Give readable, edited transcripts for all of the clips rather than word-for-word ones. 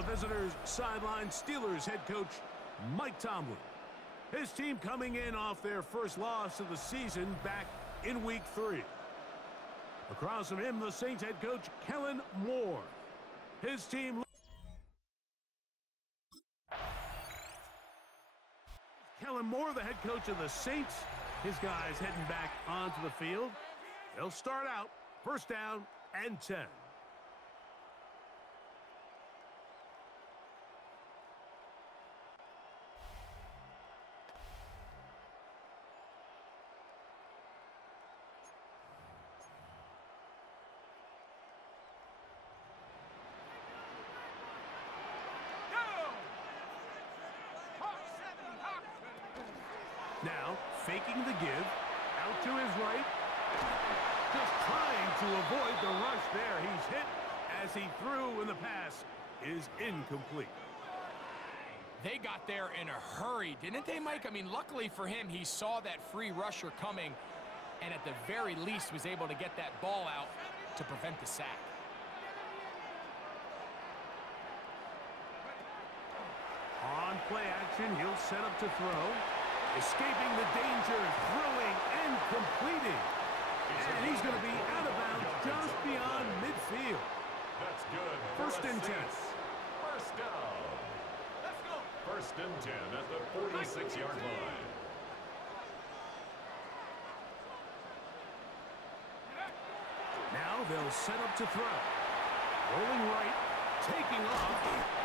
the visitors sideline, Steelers head coach Mike Tomlin. His team coming in off their first loss of the season back in Week 3. Across from him, the Saints head coach Kellen Moore. His team... Kellen Moore, the head coach of the Saints. His guys heading back onto the field. They'll start out first down and 10. Now, faking the give, out to his right. Just trying to avoid the rush there. He's hit as he threw, and the pass is incomplete. They got there in a hurry, didn't they, Mike? I mean, luckily for him, he saw that free rusher coming, and at the very least was able to get that ball out to prevent the sack. On play action, he'll set up to throw. Escaping the danger, throwing and completing. And he's going to be out of bounds just beyond midfield. That's good. First and 10. First down. Let's go. First and 10 at the 46-yard line. Now they'll set up to throw. Rolling right, taking off.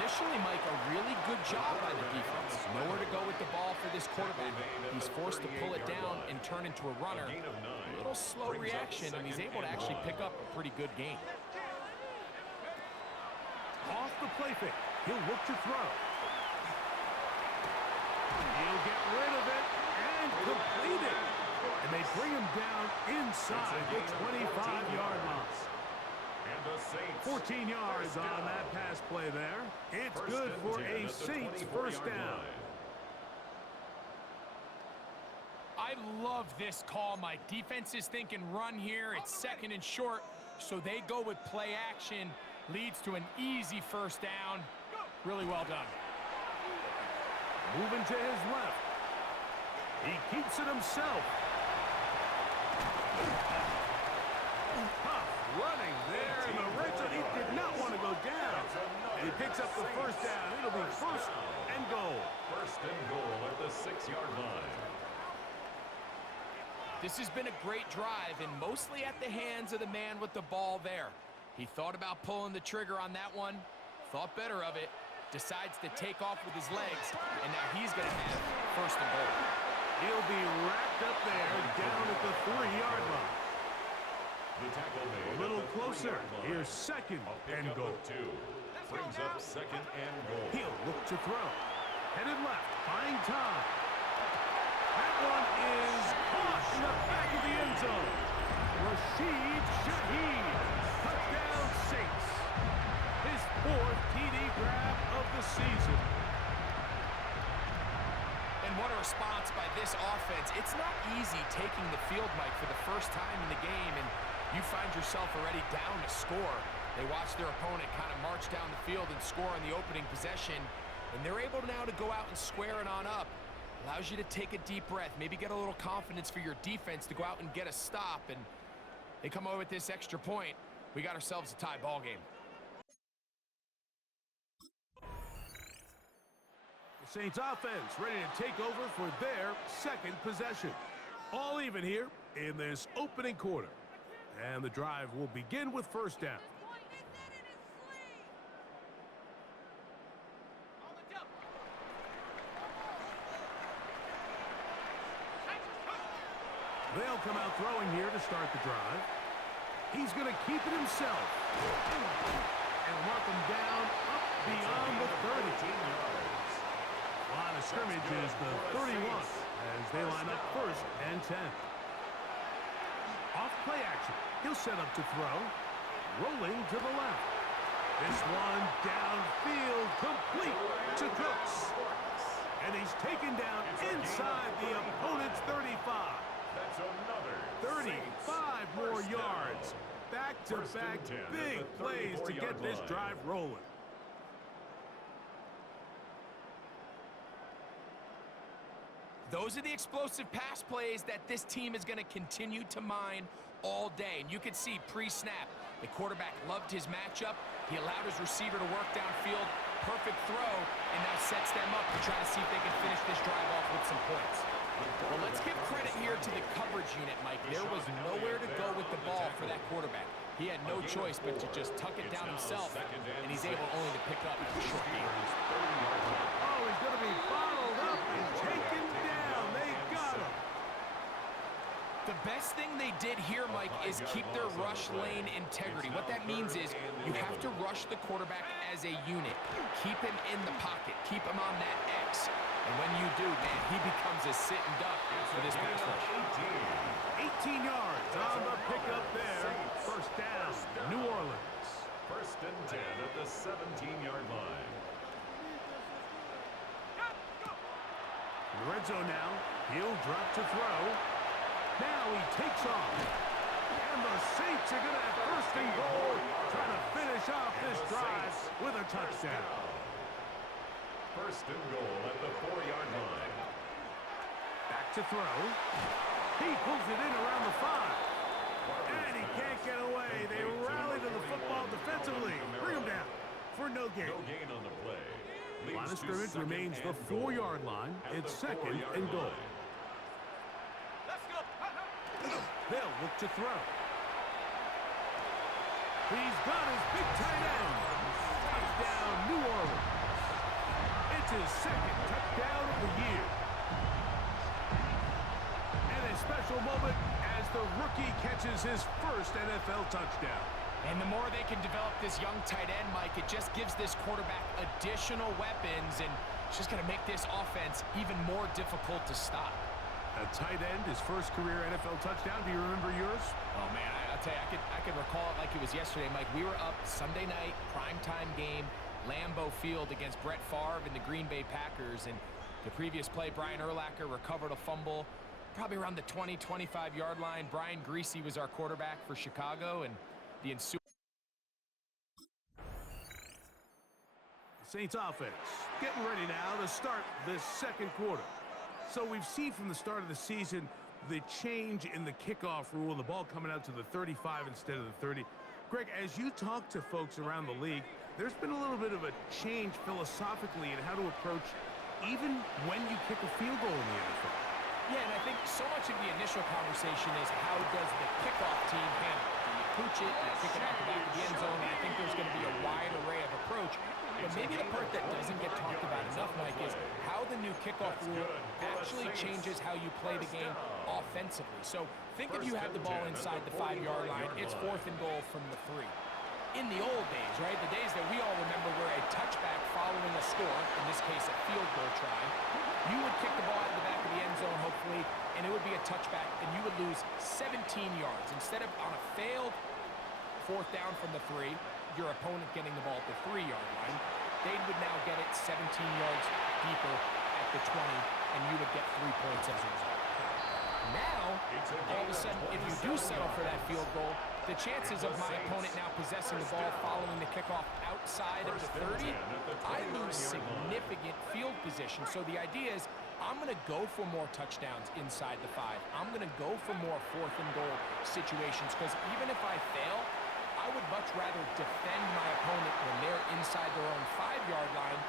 Initially, Mike, a really good job by the defense. Nowhere to go with the ball for this quarterback. He's forced to pull it down and turn into a runner. A little slow reaction, and he's able to actually pick up a pretty good gain. Off the play fake. He'll look to throw. He'll get rid of it and complete it. And they bring him down inside the 25-yard line. 14 yards on that pass play there. It's good for a Saints first down. I love this call, Mike. Defense is thinking run here. It's second and short, so they go with play action. Leads to an easy first down. Really well done. Moving to his left. He keeps it himself. Running there in the red zone. He did not want to go down. And he picks up the first down. It'll be first and goal. First and goal at the 6-yard line. This has been a great drive, and mostly at the hands of the man with the ball there. He thought about pulling the trigger on that one, thought better of it, decides to take off with his legs, and now he's going to have first and goal. He'll be wrapped up there down at the 3-yard line. A little closer. Here's second and goal. Brings up second and goal. He'll look to throw. Headed left, buying time. That one is caught in the back of the end zone. Rashid Shaheed. Touchdown Saints. His 4th TD grab of the season. And what a response by this offense. It's not easy taking the field, Mike, for the first time in the game, and you find yourself already down to score. They watch their opponent kind of march down the field and score on the opening possession, and they're able now to go out and square it on up. Allows you to take a deep breath, maybe get a little confidence for your defense to go out and get a stop, and they come away with this extra point. We got ourselves a tie ball game. The Saints offense ready to take over for their second possession. All even here in this opening quarter. And the drive will begin with first down. They'll come out throwing here to start the drive. He's going to keep it himself. And mark him down up beyond the 30. Line of scrimmage is the 31 as they line up first and 10. Off play action. He'll set up to throw. Rolling to the left. This one downfield, complete to Cooks. And he's taken down inside the opponent's 35. That's another 35 more yards. Back-to-back big plays to get this drive rolling. Those are the explosive pass plays that this team is going to continue to mine all day. And you can see pre-snap, the quarterback loved his matchup. He allowed his receiver to work downfield. Perfect throw, and now sets them up to try to see if they can finish this drive off with some points. Well, let's give credit here to the coverage unit, Mike. There was nowhere to go with the ball for that quarterback. He had no choice but to just tuck it down himself, and he's able only to pick up a short gain. Oh, he's going to be bottled up and taken down. They got him. The best thing they did here, Mike, is keep their rush lane integrity. What that means is you have to rush the quarterback as a unit. Keep him in the pocket. Keep him on that X. And when you do, man, he becomes a sitting duck for this pass rush. 18 yards on the pickup there. First down, New Orleans. First and 10 at the 17-yard line. In the red zone now. He'll drop to throw. Now he takes off. And the Saints are going to have first and goal, trying to finish off this drive with a touchdown. First and goal at the 4-yard line. Back to throw. He pulls it in around the 5. And he can't get away. They rally to the football defensively. Bring him down for no gain. No gain on the play. Line of scrimmage remains the 4-yard line. It's second and goal. They'll look to throw. He's got his big tight end. Touchdown, New Orleans. It's his second touchdown of the year. And a special moment as the rookie catches his first NFL touchdown. And the more they can develop this young tight end, Mike, it just gives this quarterback additional weapons, and it's just going to make this offense even more difficult to stop. A tight end, his first career NFL touchdown. Do you remember yours? Oh, man, I'll tell you, I could recall it like it was yesterday, Mike. We were up Sunday night, primetime game, Lambeau Field against Brett Favre and the Green Bay Packers. And the previous play, Brian Urlacher recovered a fumble, probably around the 20, 25-yard line. Brian Greasy was our quarterback for Chicago, and the ensuing Saints offense getting ready now to start this second quarter. So we've seen from the start of the season the change in the kickoff rule, the ball coming out to the 35 instead of the 30. Greg, as you talk to folks around the league, there's been a little bit of a change philosophically in how to approach even when you kick a field goal in the NFL. Yeah, and I think so much of the initial conversation is how does the kickoff team handle it? Do you pooch it? Do you kick it out the back of the end zone? And I think there's going to be a wide array of approach. But maybe the part that doesn't get talked about enough, Mike, is how the new kickoff rule actually changes how you play the game offensively. So think if you had the ball inside the 5-yard line, it's fourth and goal from the 3. In the old days, right, the days that we all remember were a touchback following a score, in this case a field goal try, you would kick the ball out of the back of the end zone, hopefully, and it would be a touchback, and you would lose 17 yards. Instead of on a failed fourth down from the 3, your opponent getting the ball at the 3-yard line, they would now get it 17 yards deeper at the 20, and you would get 3 points as a result. Now, all of a sudden, if you do settle for that field goal, the chances of my opponent now possessing the ball following the kickoff outside of the 30, I lose significant field position. So the idea is I'm going to go for more touchdowns inside the 5. I'm going to go for more fourth and goal situations, because even if I fail, I would much rather defend my opponent when they're inside their own 5-yard line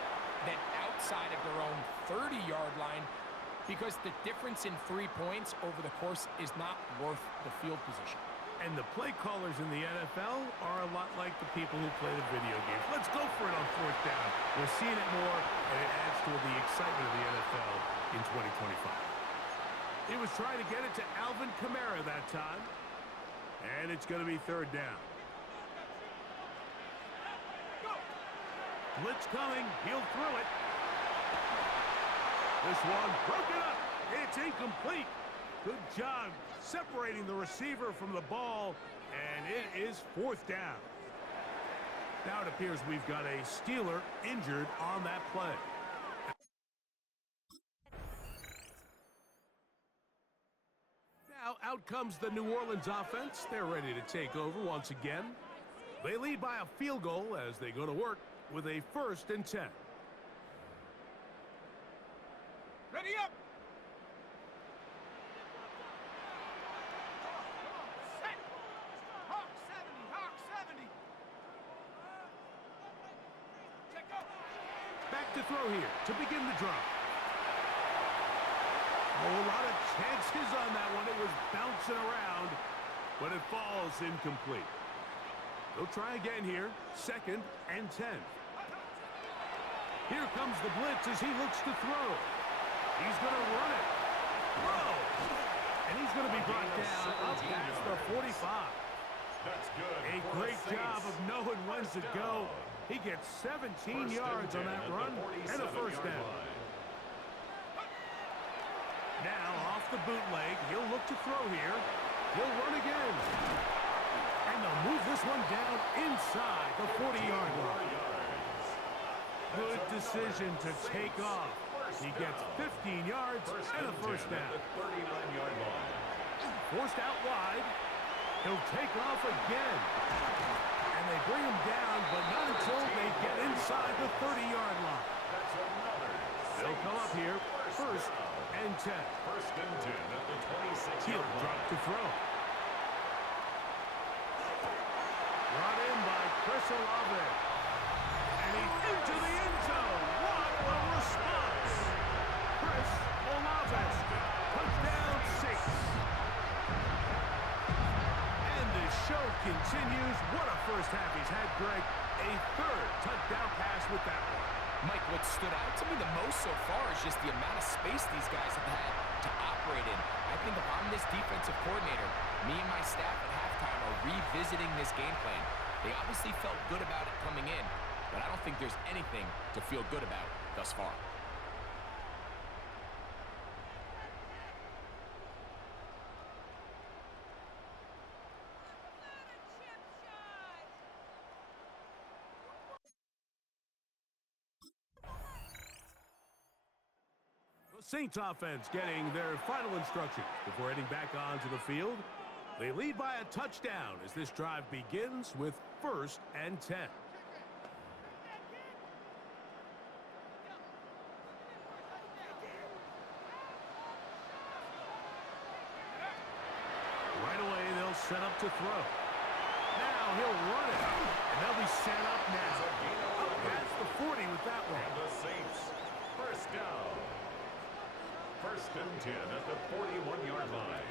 than outside of their own 30-yard line, because the difference in 3 points over the course is not worth the field position. And the play callers in the NFL are a lot like the people who play the video games. Let's go for it on fourth down. We're seeing it more, and it adds to the excitement of the NFL in 2025. He was trying to get it to Alvin Kamara that time, and it's going to be third down. Blitz coming. He'll throw it. This one broken up. It's incomplete. Good job separating the receiver from the ball, and it is fourth down. Now it appears we've got a Steeler injured on that play. Now out comes the New Orleans offense. They're ready to take over once again. They lead by a field goal as they go to work with a 1st and 10. Ready up! to throw here to begin the drive. Oh, a lot of chances on that one. It was bouncing around, but it falls incomplete. They'll try again here. 2nd and 10. Here comes the blitz as he looks to throw. He's going to run it. Throw! And he's going to be brought down up past the 45. That's good. A great job of knowing when to go. He gets 17 yards on that run and a first down. Now off the bootleg, he'll look to throw here. He'll run again. And they'll move this one down inside the 40-yard line. Good decision to take off. He gets 15 yards and a first down. 39-yard line. Forced out wide. He'll take off again. And they bring him down, but not until they get inside the 30-yard line. That's another. They'll come up here, 1st and 10. 1st and 10 at the 26-yard He'll line. drop to throw. Brought in by Chris Olave. And he's into the end zone. What a response! Chris Olave. Touchdown 6. And the show continues. What a first half he's had, Greg. A 3rd touchdown pass with that one. Mike, what stood out to me the most so far is just the amount of space these guys have had to operate in. I think if I'm this defensive coordinator, me and my staff at halftime are revisiting this game plan. They obviously felt good about it coming in, but I don't think there's anything to feel good about thus far. Saints offense getting their final instructions before heading back onto the field. They lead by a touchdown as this drive begins with 1st and 10. Right away, they'll set up to throw. Now he'll run it, and they'll be set up now. Up past the 40 with that one. And the Saints, 1st down. 1st and 10 at the 41-yard line.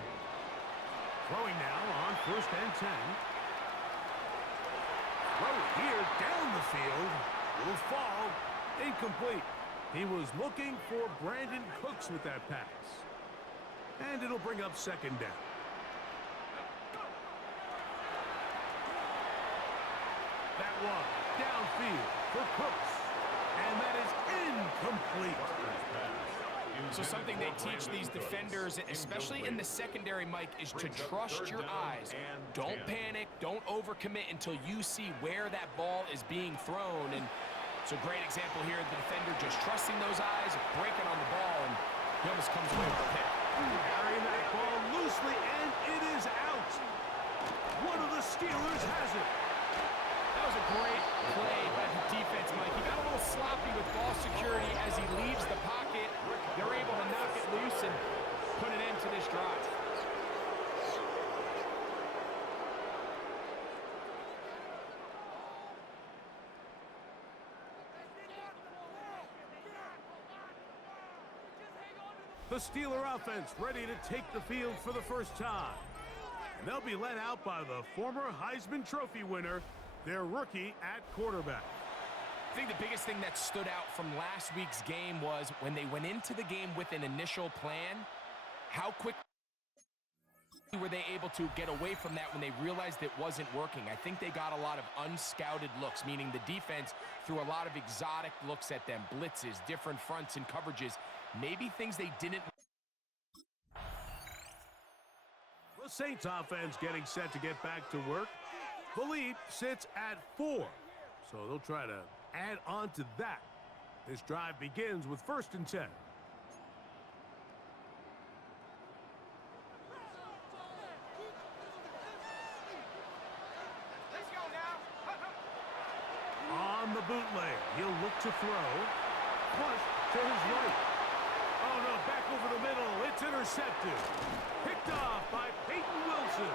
Throwing now on 1st and 10. Throw here down the field. Will fall. Incomplete. He was looking for Brandon Cooks with that pass. And it'll bring up 2nd down. That one downfield for Cooks. And that is incomplete. So something they teach these defenders, especially in the secondary, Mike, is to trust your eyes. Don't panic. Don't overcommit until you see where that ball is being thrown. And it's a great example here. The defender just trusting those eyes, breaking on the ball, and he almost comes away with a pick. Carrying that ball loosely, and it is out. One of the Steelers has it. That was a great play by the defense, Mike. He got a little sloppy with ball security as he leaves the pocket. They're able to knock it loose and put an end to this drive. The Steeler offense ready to take the field for the first time. And they'll be led out by the former Heisman Trophy winner, their rookie at quarterback. I think the biggest thing that stood out from last week's game was when they went into the game with an initial plan, how quickly were they able to get away from that when they realized it wasn't working. I think they got a lot of unscouted looks, meaning the defense threw a lot of exotic looks at them, blitzes, different fronts and coverages, maybe things they didn't. The Saints offense getting set to get back to work. The lead sits at 4, so they'll try to add on to that. This drive begins with 1st and 10. On the bootleg, he'll look to throw. Push to his right. Oh no, back over the middle. It's intercepted. Picked off by Peyton Wilson.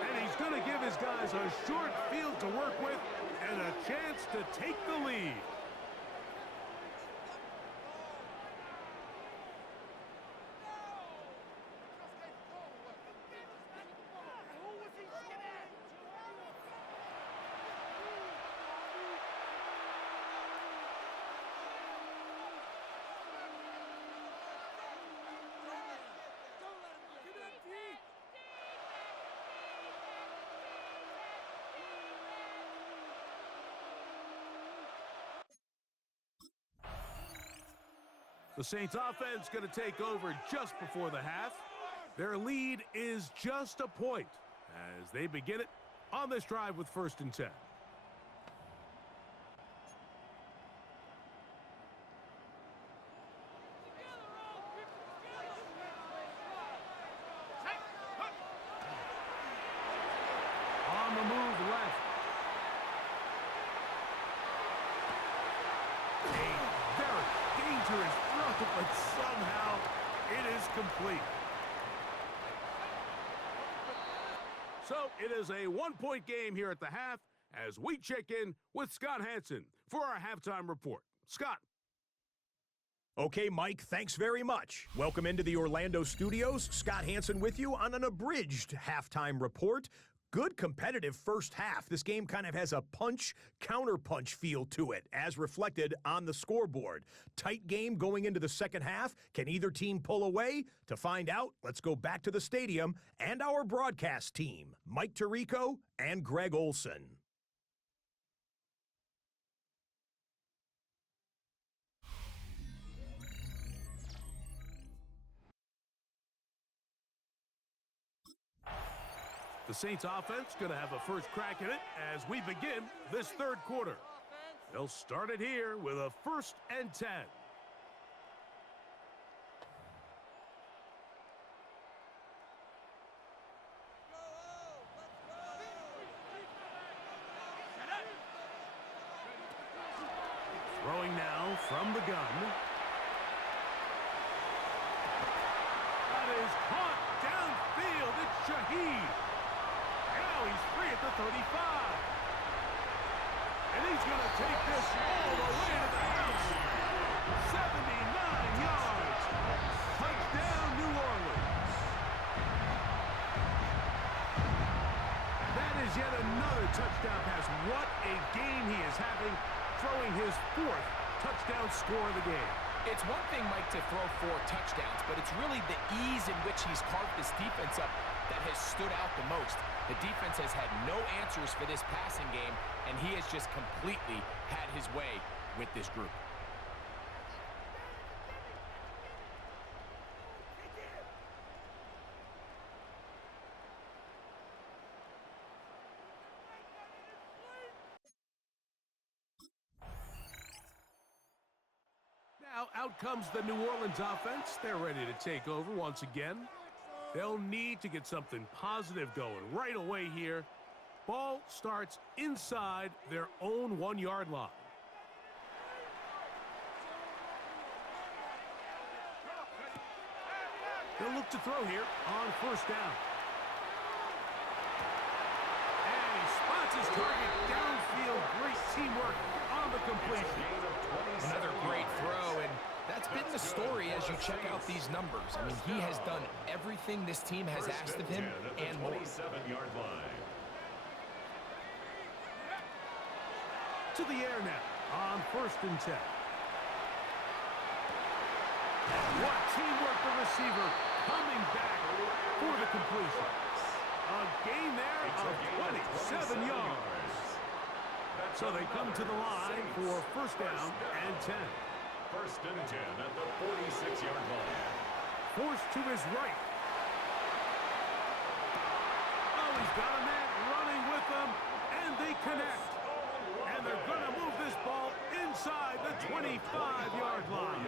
And he's going to give his guys a short field to work with and a chance to take the lead. The Saints offense going to take over just before the half. Their lead is just a point as they begin it on this drive with 1st and 10. On the move left. A very dangerous throw, but somehow it is complete. So it is a one-point game here at the half as we check in with Scott Hansen for our halftime report. Scott. Okay, Mike, thanks very much. Welcome into the Orlando studios. Scott Hansen with you on an abridged halftime report. Good competitive first half. This game kind of has a punch-counterpunch feel to it, as reflected on the scoreboard. Tight game going into the second half. Can either team pull away? To find out, let's go back to the stadium and our broadcast team, Mike Tirico and Greg Olson. The Saints offense going to have a first crack at it as we begin this third quarter. They'll start it here with a 1st and 10. Throwing now from the gun. That is caught downfield. It's Shaheed. Now he's free at the 35. And he's going to take this all the way to the house. 79 yards. Touchdown, New Orleans. That is yet another touchdown pass. What a game he is having, throwing his 4th touchdown score of the game. It's one thing, Mike, to throw 4 touchdowns, but it's really the ease in which he's carved this defense up that has stood out the most. The defense has had no answers for this passing game, and he has just completely had his way with this group. Now out comes the New Orleans offense. They're ready to take over once again. They'll need to get something positive going right away here. Ball starts inside their own 1-yard line. They'll look to throw here on 1st down. And he spots his target downfield. Great teamwork on the completion. Another great throw, and that's been the story as you check out these numbers. I mean, he has done everything this team has asked of him and more. 27-yard line. To the air now on 1st and 10. What teamwork, the receiver coming back for the completion. A gain there of 27 yards. So they come to the line for 1st down and 10. 1st and 10 at the 46-yard line. Forced to his right. Oh, he's got a man running with them, and they connect. And they're going to move this ball inside the 25-yard line.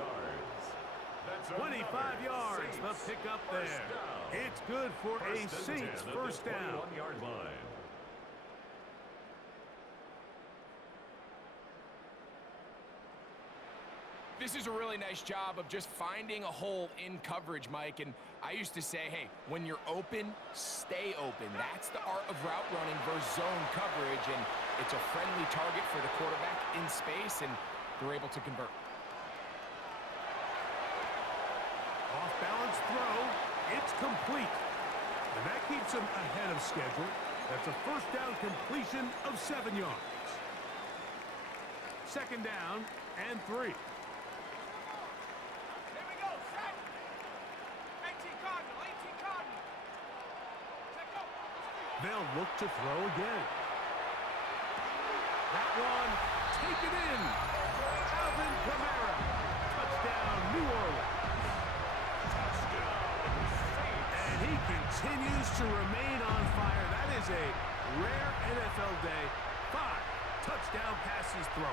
25 yards, the pickup there. It's good for a Saints 1st down. 21-yard line. This is a really nice job of just finding a hole in coverage, Mike. And I used to say, hey, when you're open, stay open. That's the art of route running versus zone coverage. And it's a friendly target for the quarterback in space, and they're able to convert. Off-balance throw. It's complete. And that keeps him ahead of schedule. That's a 1st down completion of 7 yards. 2nd down and 3. They'll look to throw again. That one taken in. Alvin Kamara. Touchdown. Touchdown, New Orleans. And he continues to remain on fire. That is a rare NFL day. 5 touchdown passes thrown.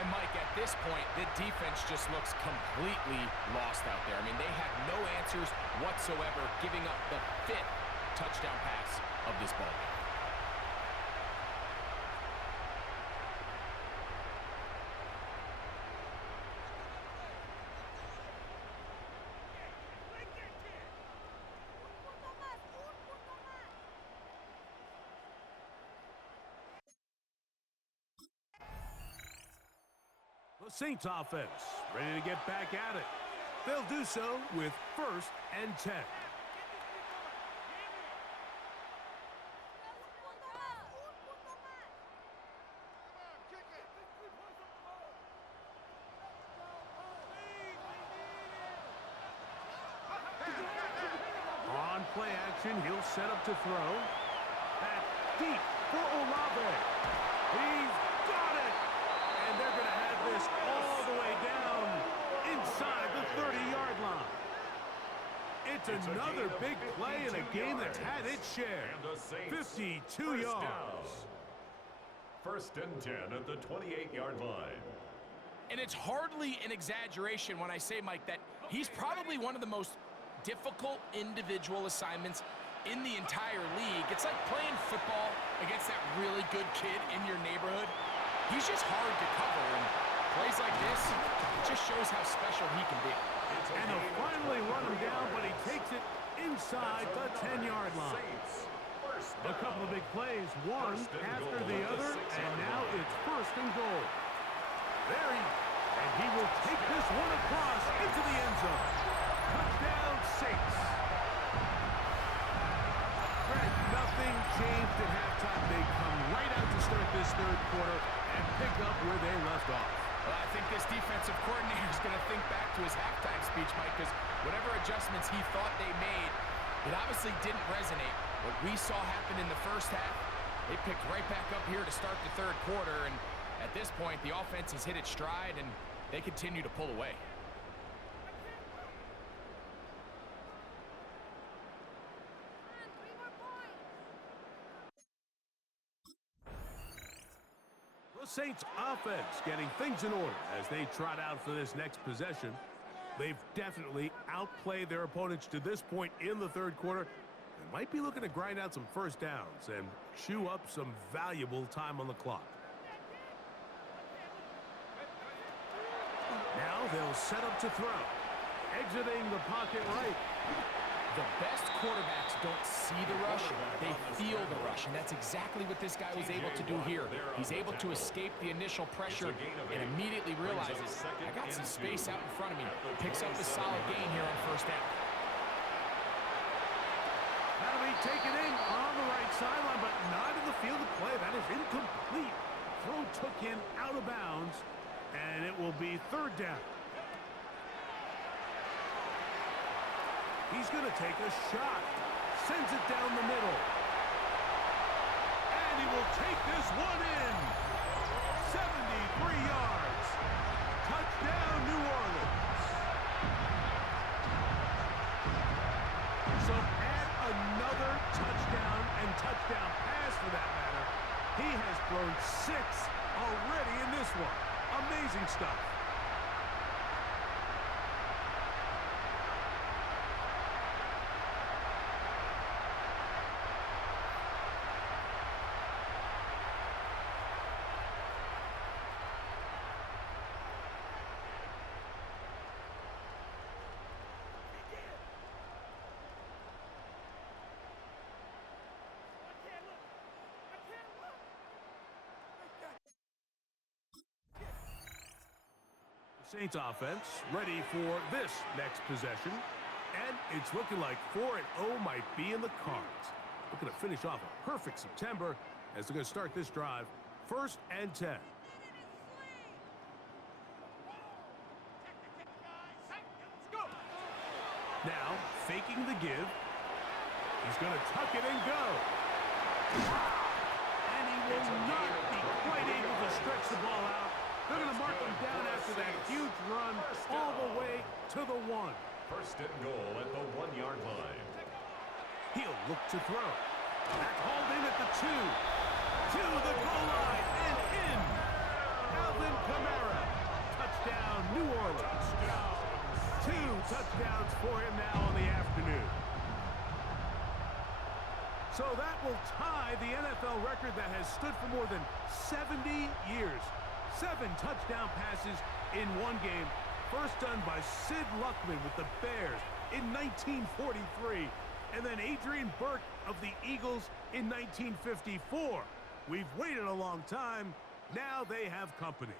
And Mike, at this point, the defense just looks completely lost out there. I mean, they have no answers whatsoever, giving up the 5th touchdown pass of this ball game. The Saints offense ready to get back at it. They'll do so with 1st and 10. On play action, he'll set up to throw. That deep for Olave. He's got it! And they're going to have this all the way down inside the 30-yard line. It's another big play in a game that's had its share. 52 yards. 1st and 10 at the 28-yard line. And it's hardly an exaggeration when I say, Mike, that he's probably one of the most difficult individual assignments in the entire league. It's like playing football against that really good kid in your neighborhood. He's just hard to cover, and plays like this just shows how special he can be. And they'll finally run him down, but he takes it inside the 10-yard line. A couple of big plays, one after the other, and now it's 1st and goal. And he will take this one across into the end zone. Touchdown, Saints. Greg, nothing changed at halftime. They come right out to start this 3rd quarter and pick up where they left off. Well, I think this defensive coordinator is going to think back to his halftime speech, Mike, because whatever adjustments he thought they made, it obviously didn't resonate. What we saw happen in the 1st half, they picked right back up here to start the 3rd quarter, and at this point, the offense has hit its stride, and they continue to pull away. The Saints offense getting things in order as they trot out for this next possession. They've definitely outplayed their opponents to this point in the 3rd quarter. They might be looking to grind out some 1st downs and chew up some valuable time on the clock. Now they'll set up to throw. Exiting the pocket right. The best quarterbacks don't see the rush, they feel the rush, and that's exactly what this guy was able to do here. He's able to escape the initial pressure and immediately realizes, I got some space out in front of me. Picks up a solid gain here on 1st down. That'll be taken in on the right sideline, but not in the field of play. That is incomplete. Throw took him out of bounds, and it will be 3rd down. He's going to take a shot. Sends it down the middle. And he will take this one in. 73 yards. Touchdown, New Orleans. So add another touchdown and touchdown pass for that matter. He has thrown 6 already in this one. Amazing stuff. Saints offense ready for this next possession. And it's looking like 4-0 might be in the cards. Looking to finish off a perfect September as they're going to start this drive. 1st and 10. Now, faking the give. He's going to tuck it and go. And he will not be quite able to stretch the ball out. They're going to mark him down after that huge run all the way to the 1. First and goal at the 1-yard line. He'll look to throw. Back hauled in at the 2. To the goal line and in. Alvin Kamara. Touchdown, New Orleans. 2 touchdowns for him now on the afternoon. So that will tie the NFL record that has stood for more than 70 years. 7 touchdown passes in one game. First done by Sid Luckman with the Bears in 1943. And then Adrian Burke of the Eagles in 1954. We've waited a long time. Now they have company.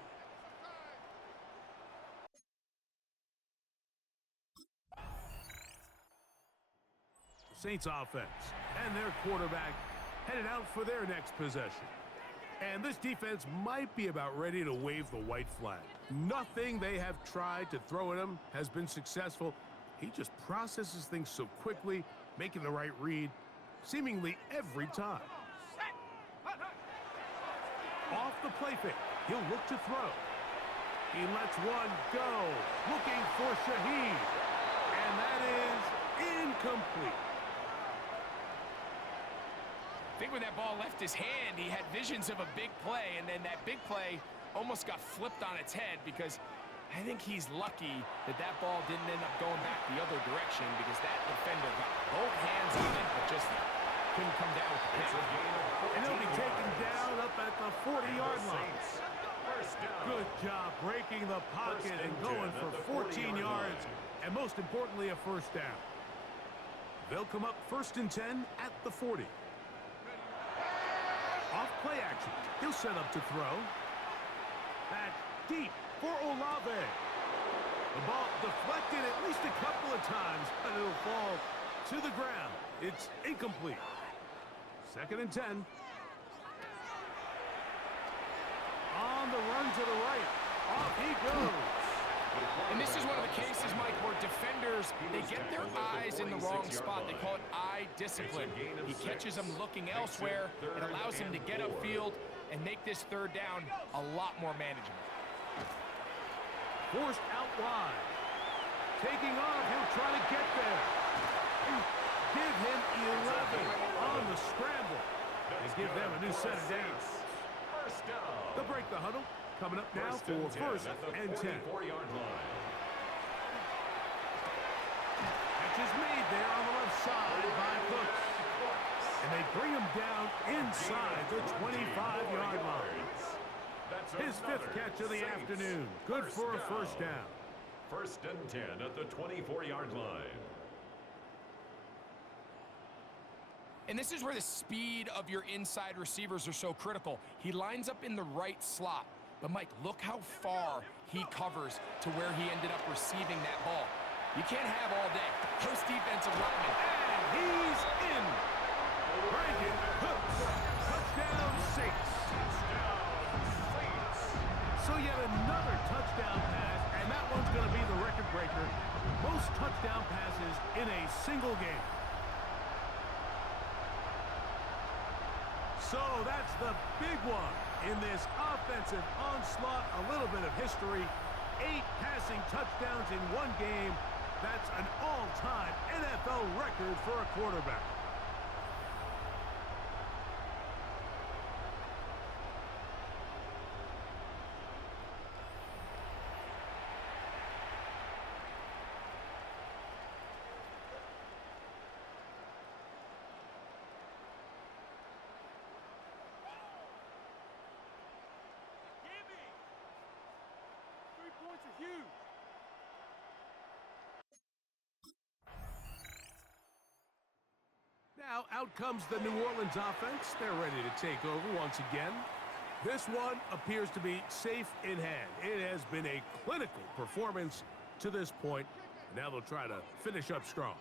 Saints offense and their quarterback headed out for their next possession. And this defense might be about ready to wave the white flag. Nothing they have tried to throw at him has been successful. He just processes things so quickly, making the right read seemingly every time. Off the play fake, he'll look to throw. He lets one go, looking for Shaheed. And that is incomplete. I think when that ball left his hand, he had visions of a big play, and then that big play almost got flipped on its head because I think he's lucky that that ball didn't end up going back the other direction because that defender got both hands on it but just couldn't come down with the pitch. And he'll be taken down up at the 40-yard line. Good job breaking the pocket and going for 14 yards, and most importantly, a first down. They'll come up 1st and 10 at the 40. Off play action. He'll set up to throw. Back deep for Olave. The ball deflected at least a couple of times, but it'll fall to the ground. It's incomplete. 2nd and 10. On the run to the right. Off he goes. And this is one of the cases, Mike, where defenders, they get their eyes in the wrong spot. They call it eye discipline. He catches them looking elsewhere. It allows him to get upfield and make this 3rd down a lot more manageable. Forced out wide. Taking off, he'll try to get there. Give him 11 on the scramble. And give them a new set of downs. They'll break the huddle. Coming up now for 1st and 10. Catch is made there on the left side by Cooks. And they bring him down inside the 25-yard line. His 5th catch of the afternoon. Good for a first down. 1st and 10 at the 24-yard line. And this is where the speed of your inside receivers are so critical. He lines up in the right slot. But, Mike, look how far he covers to where he ended up receiving that ball. You can't have all day. Post defensive lineman. And he's in. Brandon Cooks. Touchdown Saints. So yet another touchdown pass, and that one's going to be the record breaker. Most touchdown passes in a single game. So that's the big one in this offensive onslaught. A little bit of history. 8 passing touchdowns in one game. That's an all-time NFL record for a quarterback. Huge. Now out comes the New Orleans offense. They're ready to take over once again. This one appears to be safe in hand. It has been a clinical performance to this point. Now they'll try to finish up strong.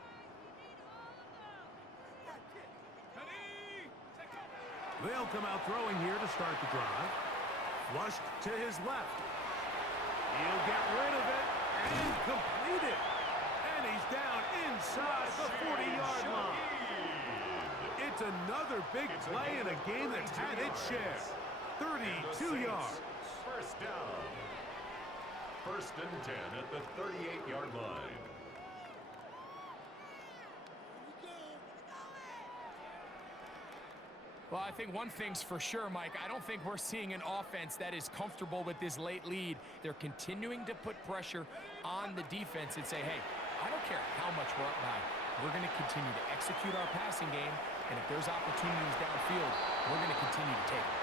They'll come out throwing here to start the drive. Flushed to his left. He'll get rid of it and complete it. And he's down inside the 40-yard line. It's another big play in a game that's had its share. 32 yards. First down. First and 10 at the 38-yard line. Well, I think one thing's for sure, Mike. I don't think we're seeing an offense that is comfortable with this late lead. They're continuing to put pressure on the defense and say, hey, I don't care how much we're up by. We're going to continue to execute our passing game, and if there's opportunities downfield, we're going to continue to take them.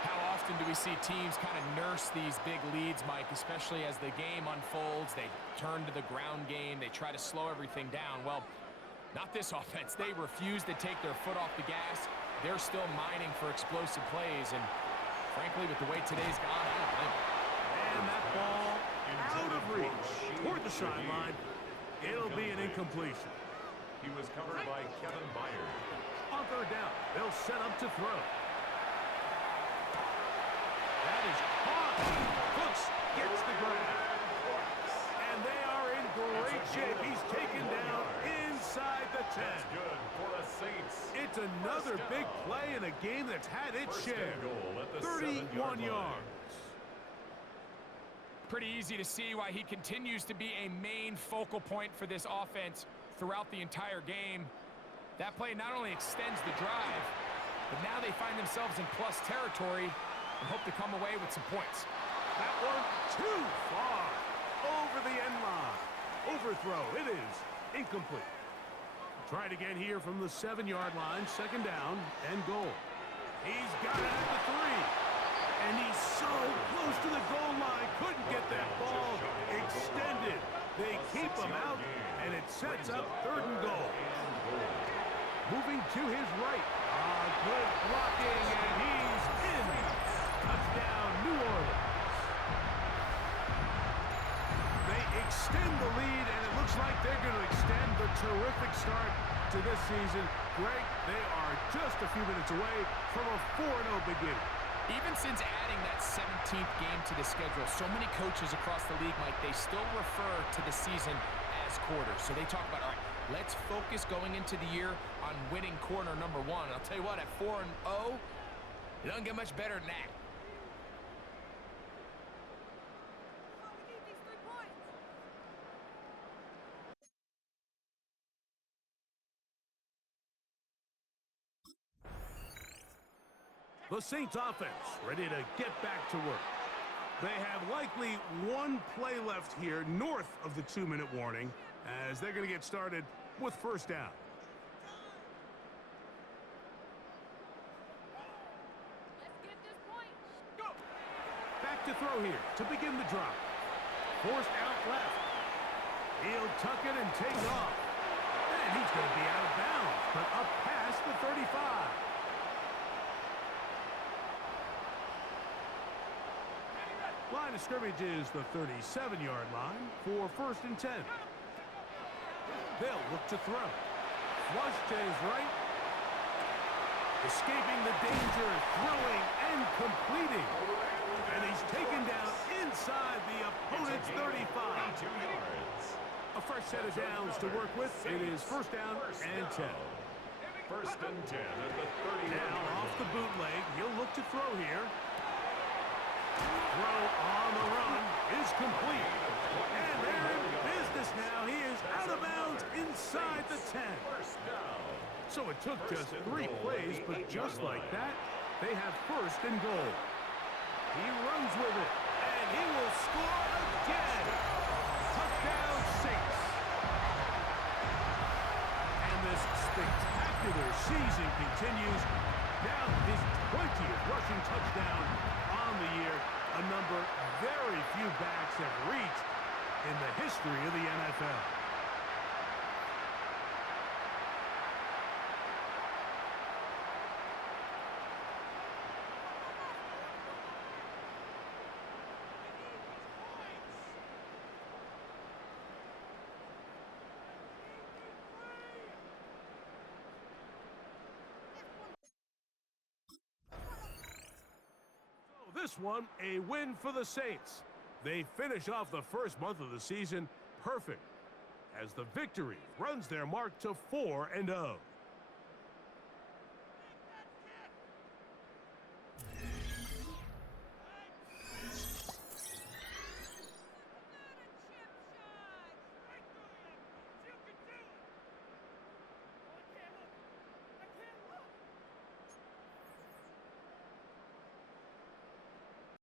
How often do we see teams kind of nurse these big leads, Mike, especially as the game unfolds? They turn to the ground game. They try to slow everything down. Well, not this offense. They refuse to take their foot off the gas. They're still mining for explosive plays, and frankly, with the way today's gone, I don't blame them. And that ball out of reach toward the sideline. It'll be an incompletion. He was covered by Kevin Byard. On third down, they'll set up to throw. That is caught. Cooks gets the grab. And they are in great shape. He's taken down inside the 10. That's good for the Saints. It's another big play in a game that's had its First share. and goal at the 31 7-yard yards. Pretty easy to see why he continues to be a main focal point for this offense throughout the entire game. That play not only extends the drive, but now they find themselves in plus territory and hope to come away with some points. That one too far. Over the end line. Overthrow. It is incomplete. Try it again here from the 7-yard line. Second down and goal. He's got it at the 3. And he's so close to the goal line. Couldn't get that ball extended. They keep him out, and it sets up third and goal. Moving to his right. Good blocking, and he's in. Touchdown, New Orleans. They extend the lead, and it looks like they're going to extend the terrific start to this season. Greg, they are just a few minutes away from a 4-0 beginning. Even since adding that 17th game to the schedule, so many coaches across the league, Mike, they still refer to the season as quarters. So they talk about, all right, let's focus going into the year on winning quarter number 1. And I'll tell you what, at 4-0, it doesn't get much better than that. The Saints offense ready to get back to work. They have likely one play left here north of the 2-minute warning as they're going to get started with first down. Let's get this point. Go. Back to throw here to begin the drive. Forced out left. He'll tuck it and take off. And he's going to be out of bounds, but up past the 35. Line of scrimmage is the 37-yard line for first and 10. They'll look to throw. Flush to his right. Escaping the danger, throwing and completing. And he's taken down inside the opponent's 35. A fresh set of downs to work with. It is first down and 10. First and 10 at the 30. Now off the bootleg, he'll look to throw here. Throw on the run is complete. And they're in business now. He is out of bounds inside the 10. So it took just 3 plays, but just like that, they have first and goal. He runs with it, and he will score again. Touchdown, Saints. And this spectacular season continues. Now his 20th rushing touchdown on the year, a number very few backs have reached in the history of the NFL. This one, a win for the Saints. They finish off the first month of the season perfect as the victory runs their mark to 4-0.